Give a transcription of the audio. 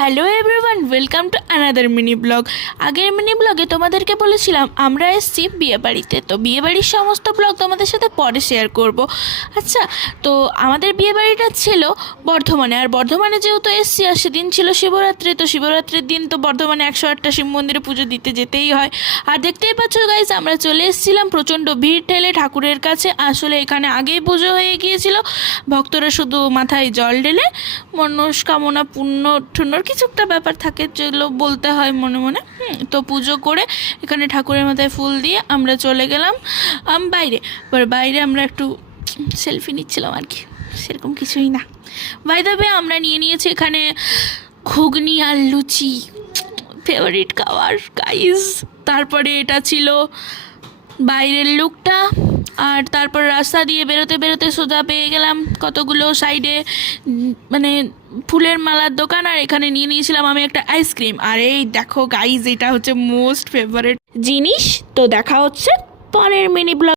Hello everyone, welcome to another mini blog. আগের mini ব্লগে তোমাদেরকে বলেছিলাম আমরা এসেছি বিয়েবাড়িতে। তো বিয়েবাড়ির সমস্ত ব্লগ তোমাদের সাথে পরে শেয়ার করব। আচ্ছা, তো আমাদের বিয়েবাড়িটা ছিল বর্ধমানে। আর বর্ধমানে যেহেতু এসেছি, আর সেদিন ছিল শিবরাত্রি, তো শিবরাত্রির দিন তো বর্ধমানে 108টা শিব মন্দিরে পুজো দিতে যেতেই হয়। আর দেখতেই পাচ্ছ গাইজ, আমরা চলে এসেছিলাম প্রচণ্ড ভিড় ঠেলে ঠাকুরের কাছে। আসলে এখানে আগেই পুজো হয়ে গিয়েছিল, ভক্তরা শুধু মাথায় জল ঢেলে মনস্কামনা পূর্ণ ঠুন্নর কিছু একটা ব্যাপার থাকে যেগুলো বলতে হয় মনে মনে। তো পুজো করে এখানে ঠাকুরের মাথায় ফুল দিয়ে আমরা চলে গেলাম বাইরে। এবার বাইরে আমরা একটু সেলফি নিচ্ছিলাম আর কি, সেরকম কিছুই না। বাই দ্য ওয়ে, আমরা নিয়েছি এখানে ঘুগনি আর লুচি, ফেভারিট খাবার গাইস। তারপরে এটা ছিল বাইরের লুকটা। আর তারপর রাস্তা দিয়ে বেরোতে বেরোতে সোজা পেয়ে গেলাম কতগুলো সাইডে মানে ফুলের মালার দোকান। আর এখানে নিয়ে নিয়েছিলাম আমি একটা আইসক্রিম। আর এই দেখো গাইজ, এটা হচ্ছে মোস্ট ফেভারিট জিনিস। তো দেখা হচ্ছে পরের মিনি ব্লগ।